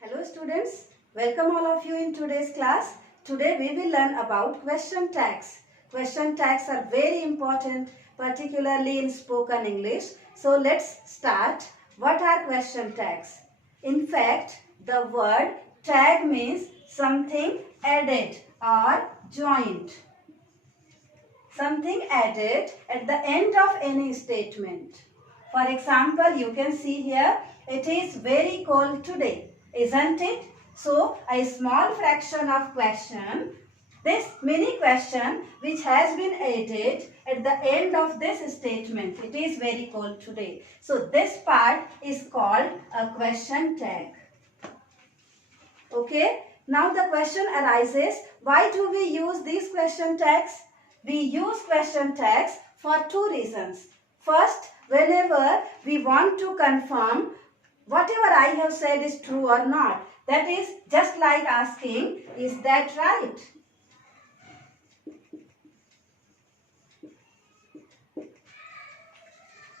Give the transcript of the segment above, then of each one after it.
Hello students, welcome all of you in today's class. Today we will learn about question tags. Question tags are very important, particularly in spoken English. So let's start. What are question tags? In fact, the word tag means something added or joined. Something added at the end of any statement. For example, you can see here, it is very cold today, isn't it? So, a small fraction of question, this mini question which has been added at the end of this statement, it is very cold today. So, this part is called a question tag. Okay, now the question arises, why do we use these question tags? We use question tags for two reasons. First, whenever we want to confirm whatever I have said is true or not. That is just like asking, is that right?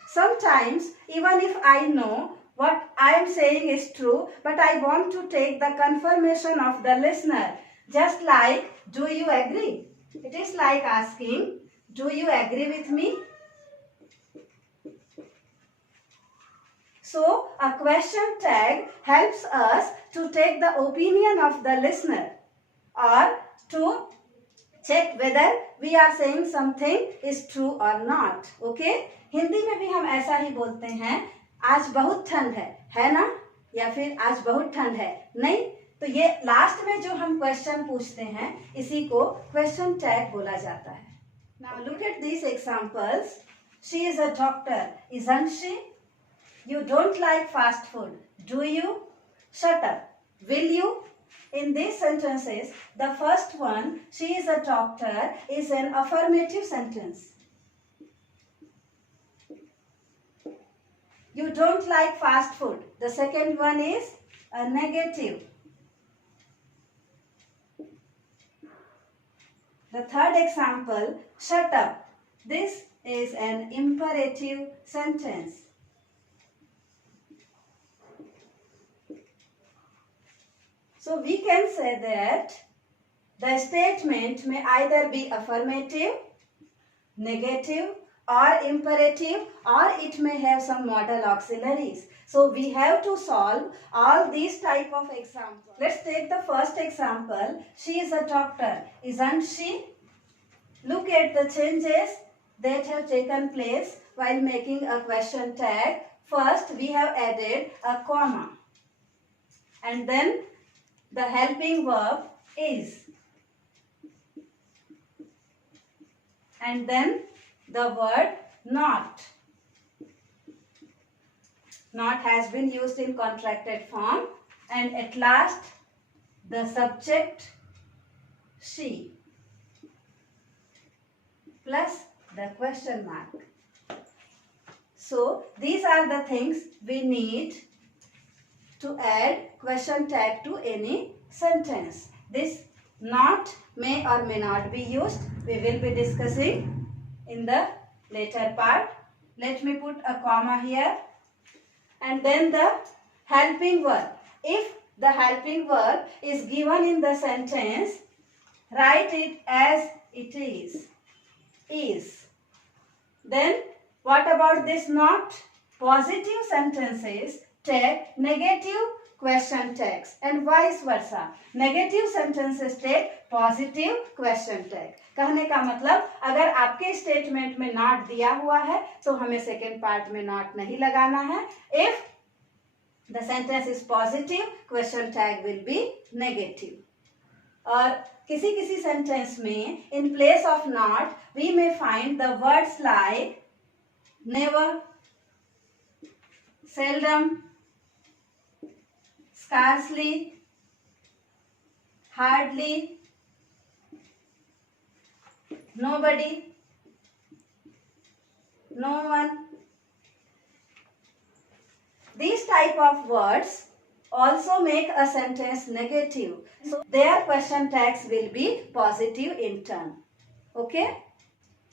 Sometimes, even if I know what I am saying is true, but I want to take the confirmation of the listener. Just like, do you agree? It is like asking, do you agree with me? So, a question tag helps us to take the opinion of the listener or to check whether we are saying something is true or not. Okay? Hindi में भी हम ऐसा ही बोलते हैं, आज बहुत ठंड है ना? या फिर आज बहुत ठंड है, नहीं? तो ये लास्ट में जो हम क्वेश्चन पूछते हैं, इसी को क्वेश्चन टैग बोला जाता है. Now look at these examples. She is a doctor, isn't she? You don't like fast food, do you? Shut up. Will you? In these sentences, the first one, she is a doctor, is an affirmative sentence. You don't like fast food. The second one is a negative. The third example, shut up. This is an imperative sentence. So we can say that the statement may either be affirmative, negative, or imperative, or it may have some modal auxiliaries. So we have to solve all these type of examples. Let's take the first example. She is a doctor, isn't she? Look at the changes that have taken place while making a question tag. First, we have added a comma. And then the helping verb is. And then the word not. Not has been used in contracted form. And at last, the subject she plus the question mark. So, these are the things we need to add question tag to any sentence. This not may or may not be used. We will be discussing in the later part. Let me put a comma here. And then the helping verb. If the helping verb is given in the sentence, write it as it is. Then what about this not? Positive sentences take negative question tags and vice versa. Negative sentences take positive question tag. कहने का मतलब अगर आपके statement में not दिया हुआ है तो हमें सेकेंड पार्ट में नॉट नहीं लगाना है. If the sentence is positive, question tag will be negative. और किसी किसी सेंटेंस में in place of not we may find the words like never, seldom, scarcely, hardly, nobody, no one. These type of words also make a sentence negative. So their question tags will be positive in turn. Okay?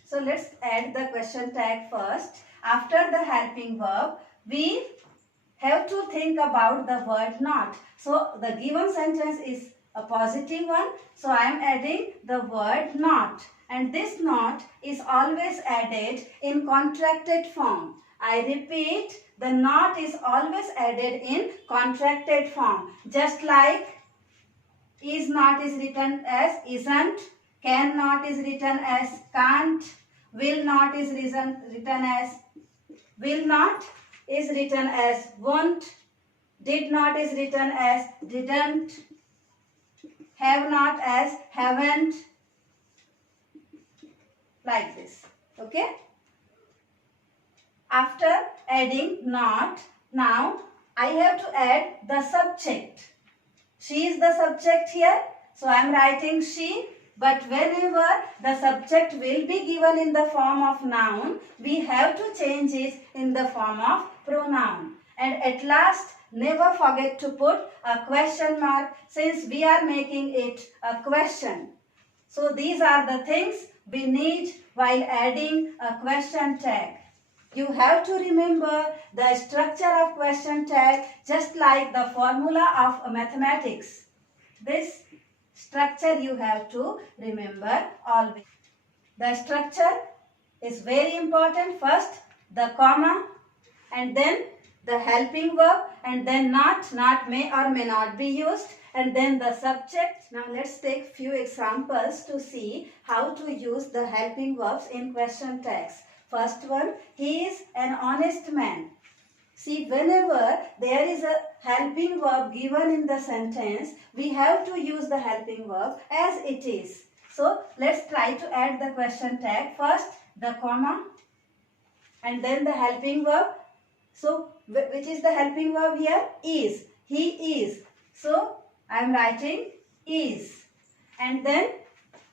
So let's add the question tag first. After the helping verb, we have to think about the word not. So the given sentence is a positive one. So I am adding the word not. And this not is always added in contracted form. I repeat, the not is always added in contracted form. Just like is not is written as isn't, can not is written as can't, will not is written as will not, is written as won't, did not is written as didn't, have not as haven't, like this. Okay? After adding not, now I have to add the subject. She is the subject here. So I am writing she. But whenever the subject will be given in the form of noun, we have to change it in the form of pronoun. And at last, never forget to put a question mark since we are making it a question. So these are the things we need while adding a question tag. You have to remember the structure of question tag just like the formula of mathematics. This structure you have to remember always. The structure is very important. First the comma and then the helping verb and then not may or may not be used and then the subject. Now let's take few examples to see how to use the helping verbs in question tags. First one, he is an honest man. See, whenever there is a helping verb given in the sentence, we have to use the helping verb as it is. So, let's try to add the question tag. First, the comma and then the helping verb. So, which is the helping verb here? Is. He is. So, I am writing is. And then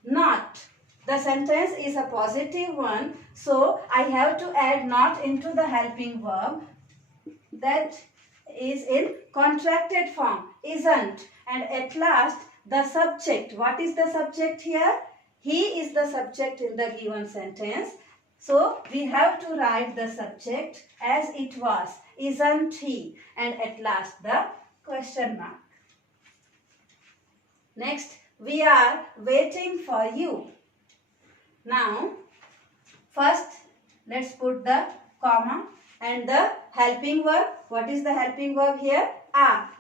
not. The sentence is a positive one. So, I have to add not into the helping verb. That is in contracted form, isn't. And at last, the subject. What is the subject here? He is the subject in the given sentence. So, we have to write the subject as it was, isn't he? And at last, the question mark. Next, we are waiting for you. Now, first, let's put the comma and the helping verb. What is the helping verb here? Are.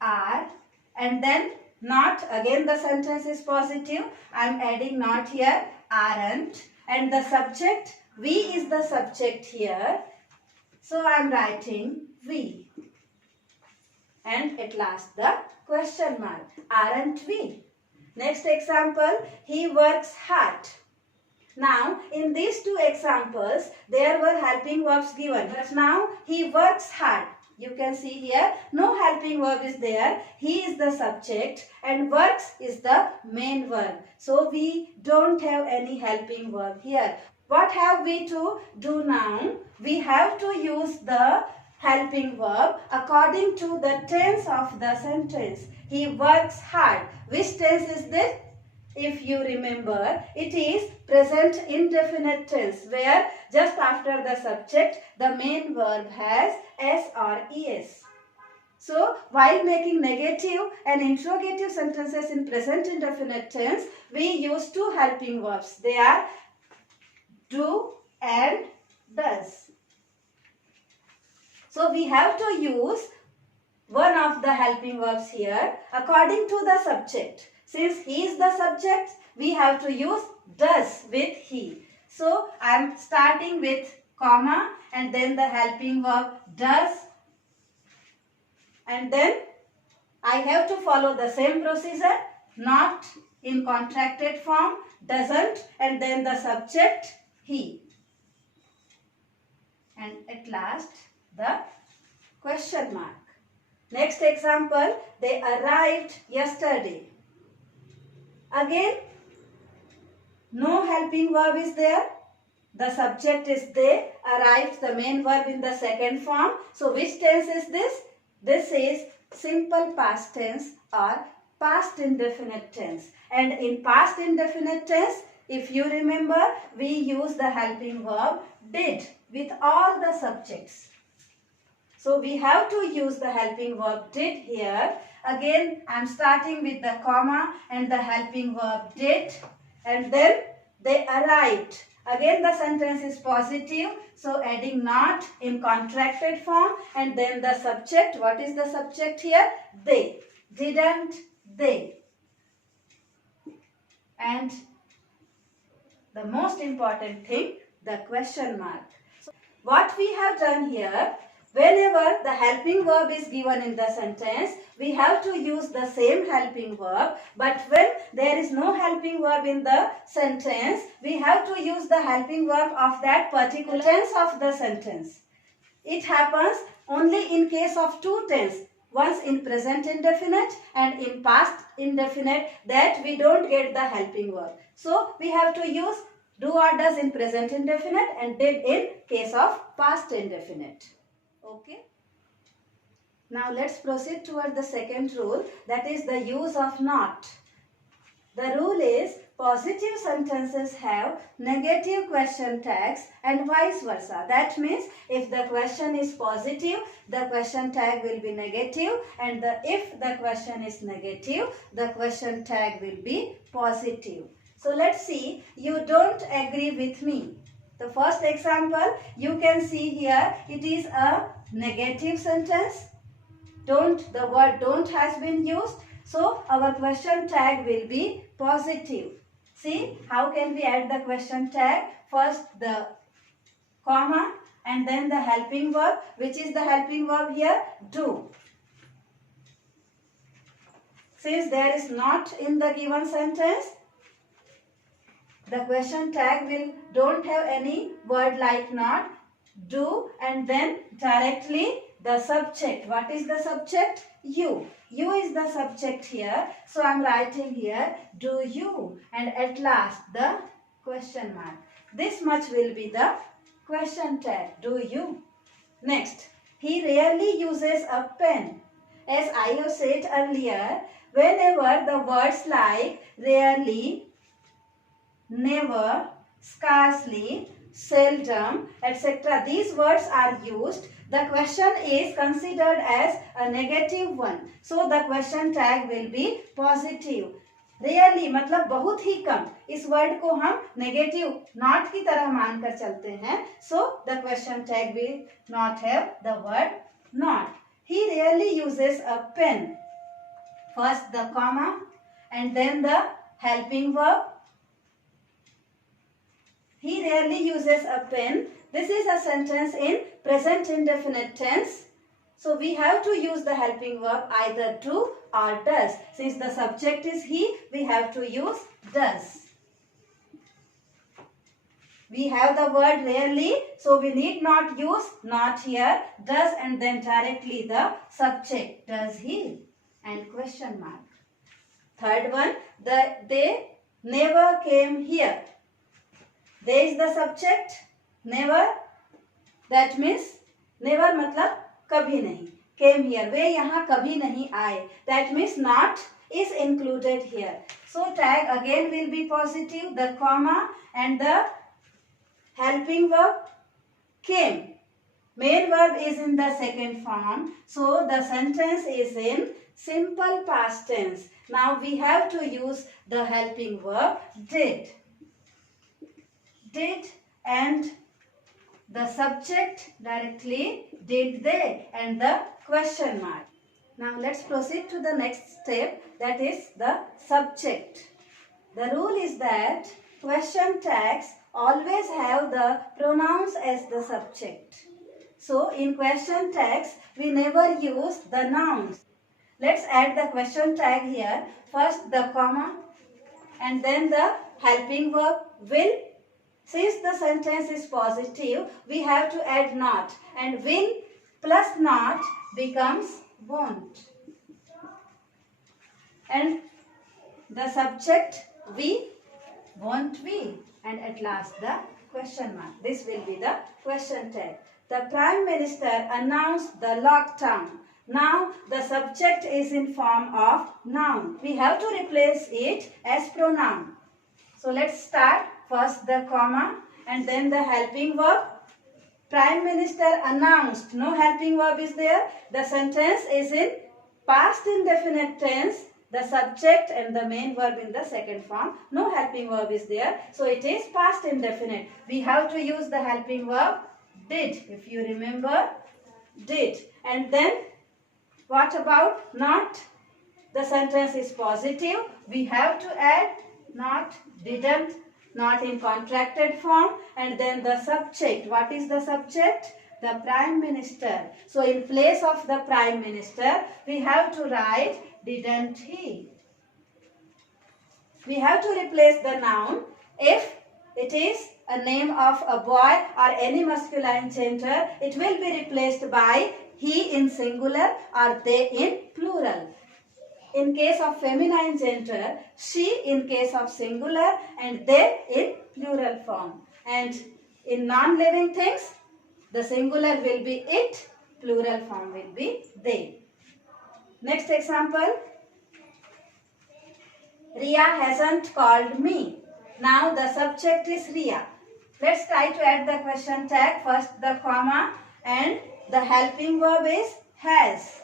Are. And then not. Again the sentence is positive. I am adding not here. Aren't. And the subject. We is the subject here. So I am writing we. And at last the question mark. Aren't we? Next example. He works hard. Now, in these two examples, there were helping verbs given. But now, he works hard. You can see here, no helping verb is there. He is the subject and works is the main verb. So, we don't have any helping verb here. What have we to do now? We have to use the helping verb according to the tense of the sentence. He works hard. Which tense is this? If you remember, it is present indefinite tense where just after the subject, the main verb has S or ES. So, while making negative and interrogative sentences in present indefinite tense, we use two helping verbs. They are do and does. So, we have to use one of the helping verbs here according to the subject. Since he is the subject, we have to use does with he. So, I am starting with comma and then the helping verb does. And then I have to follow the same procedure, not in contracted form, doesn't, and then the subject he. And at last, the question mark. Next example, they arrived yesterday. Again, no helping verb is there. The subject is they, arrived, the main verb in the second form. So, which tense is this? This is simple past tense or past indefinite tense. And in past indefinite tense, if you remember, we use the helping verb did with all the subjects. So we have to use the helping verb did here. Again, I am starting with the comma and the helping verb did, and then they arrived. Again the sentence is positive, so adding not in contracted form, and then the subject. What is the subject here? They. Didn't they? And the most important thing, the question mark. So what we have done here, whenever the helping verb is given in the sentence, we have to use the same helping verb. But when there is no helping verb in the sentence, we have to use the helping verb of that particular tense of the sentence. It happens only in case of two tense. Once in present indefinite and in past indefinite, that we don't get the helping verb. So we have to use do or does in present indefinite and did in case of past indefinite. Okay. Now let's proceed toward the second rule, that is the use of not. The rule is positive sentences have negative question tags and vice versa. That means if the question is positive, the question tag will be negative, and if the question is negative, the question tag will be positive. So let's see, you don't agree with me. The first example, you can see here, it is a negative sentence. The word don't has been used. So our question tag will be positive. See, how can we add the question tag? First the comma and then the helping verb. Which is the helping verb here? Do. Since there is not in the given sentence, the question tag don't have any word like not. Do, and then directly the subject. What is the subject? You. You is the subject here. So I am writing here, do you? And at last the question mark. This much will be the question tag. Do you? Next, he rarely uses a pen. As I have said earlier, whenever the words like rarely, never, scarcely, seldom, etc. these words are used, the question is considered as a negative one. So the question tag will be positive. Rarely मतलब बहुत ही कम, इस word को हम negative not की तरह मानकर चलते हैं. So the question tag will not have the word not. He rarely uses a pen. First the comma and then the helping verb. He rarely uses a pen. This is a sentence in present indefinite tense. So we have to use the helping verb either do or does. Since the subject is he, we have to use does. We have the word rarely, so we need not use not here. Does and then directly the subject. Does he? And question mark. Third one, they never came here. There is the subject, never, that means never मतलब कभी नहीं. Came here, वे यहाँ कभी नहीं आए. That means not is included here. So tag again will be positive. The comma and the helping verb came. Main verb is in the second form. So the sentence is in simple past tense. Now we have to use the helping verb did. Did and the subject directly did they and the question mark. Now let's proceed to the next step, that is the subject. The rule is that question tags always have the pronouns as the subject. So in question tags we never use the nouns. Let's add the question tag here. First the comma and then the helping verb will. Since the sentence is positive, we have to add not, and will plus not becomes won't. And the subject we, won't we, and at last the question mark. This will be the question tag. The Prime Minister announced the lockdown. Now the subject is in form of noun. We have to replace it as pronoun. So let's start. First the comma and then the helping verb Prime Minister announced. No helping verb is there. The sentence is in past indefinite tense. The subject and the main verb in the second form. No helping verb is there. So it is past indefinite. We have to use the helping verb did. If you remember, did. And then what about not? The sentence is positive. We have to add not, didn't, not in contracted form, and then the subject. What is the subject? The Prime Minister. So in place of the Prime Minister, we have to write didn't he. We have to replace the noun. If it is a name of a boy or any masculine gender, it will be replaced by he in singular or they in plural. In case of feminine gender, she in case of singular and they in plural form. And in non-living things, the singular will be it, plural form will be they. Next example. Ria hasn't called me. Now the subject is Ria. Let's try to add the question tag. First the comma and the helping verb is has.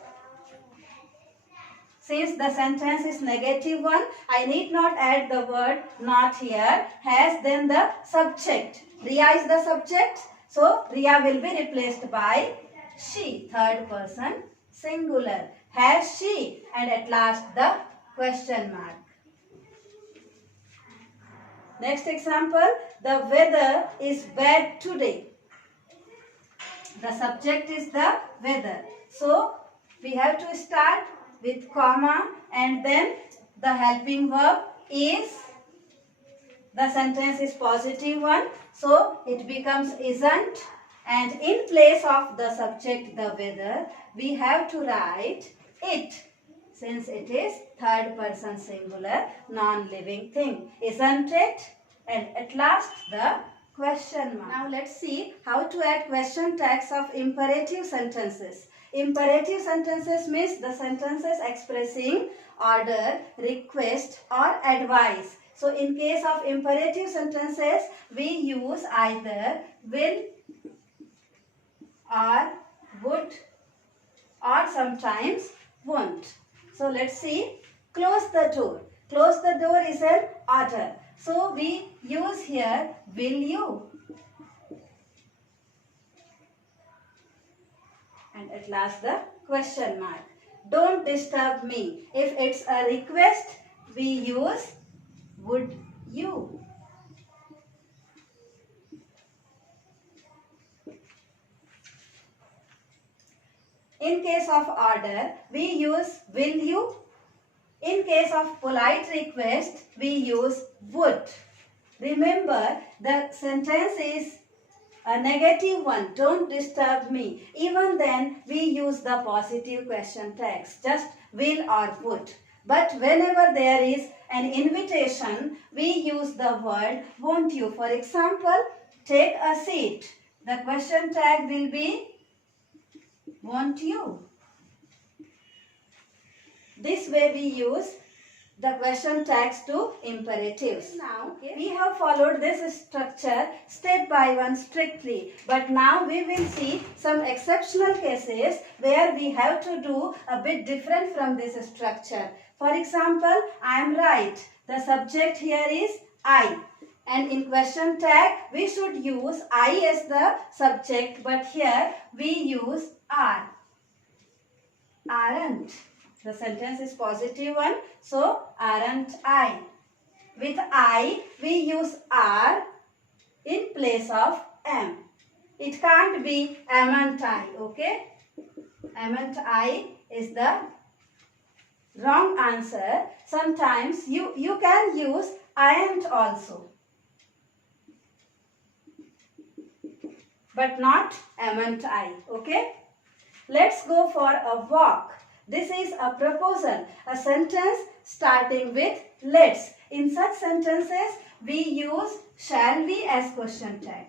Since the sentence is negative one, I need not add the word not here. Has, then the subject. Ria is the subject. So Ria will be replaced by she. Third person singular. Has she, and at last the question mark. Next example. The weather is bad today. The subject is the weather. So we have to start with comma and then the helping verb is. The sentence is positive one. So it becomes isn't. And in place of the subject, the weather, we have to write it. Since it is third person singular, non-living thing. Isn't it? And at last the question mark. Now let's see how to add question tags of imperative sentences. Imperative sentences means the sentences expressing order, request or advice. So in case of imperative sentences, we use either will or would or sometimes won't. So let's see. Close the door. Close the door is an order. So we use here will you. And at last the question mark. Don't disturb me. If it's a request, we use would you. In case of order, we use will you. In case of polite request, we use would. Remember, the sentence is a negative one. Don't disturb me. Even then, we use the positive question tags. Just will or would. But whenever there is an invitation, we use the word won't you. For example, take a seat. The question tag will be won't you. This way we use the question tags to imperatives. Now we have followed this structure step by one strictly. But now we will see some exceptional cases where we have to do a bit different from this structure. For example, I am right. The subject here is I. And in question tag, we should use I as the subject. But here we use are. Aren't. The sentence is positive one. So, aren't I. With I, we use are in place of am. It can't be amn't I. Okay? Amn't I is the wrong answer. Sometimes you can use aren't also. But not amn't I. Okay? Let's go for a walk. This is a proposal, a sentence starting with let's. In such sentences, we use shall we as question tag.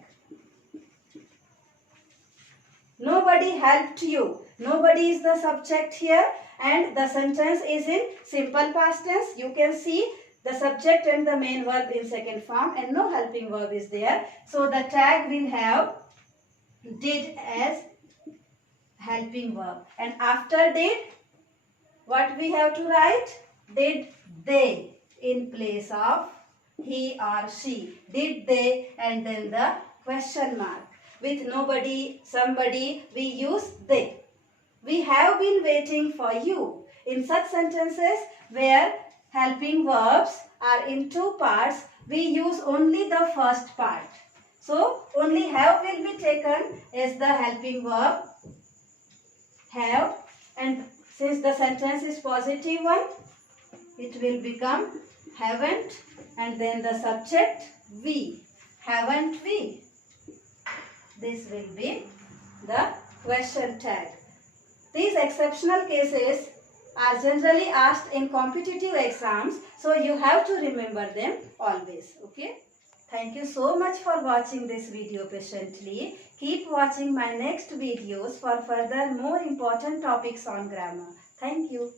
Nobody helped you. Nobody is the subject here and the sentence is in simple past tense. You can see the subject and the main verb in second form and no helping verb is there. So the tag will have did as helping verb. And after did, what we have to write? Did they in place of he or she. Did they and then the question mark. With nobody, somebody, we use they. We have been waiting for you. In such sentences where helping verbs are in two parts, we use only the first part. So, only have will be taken as the helping verb, have, and since the sentence is positive one, it will become haven't, and then the subject we. Haven't we? This will be the question tag. These exceptional cases are generally asked in competitive exams, so you have to remember them always. Okay? Thank you so much for watching this video patiently. Keep watching my next videos for further more important topics on grammar. Thank you.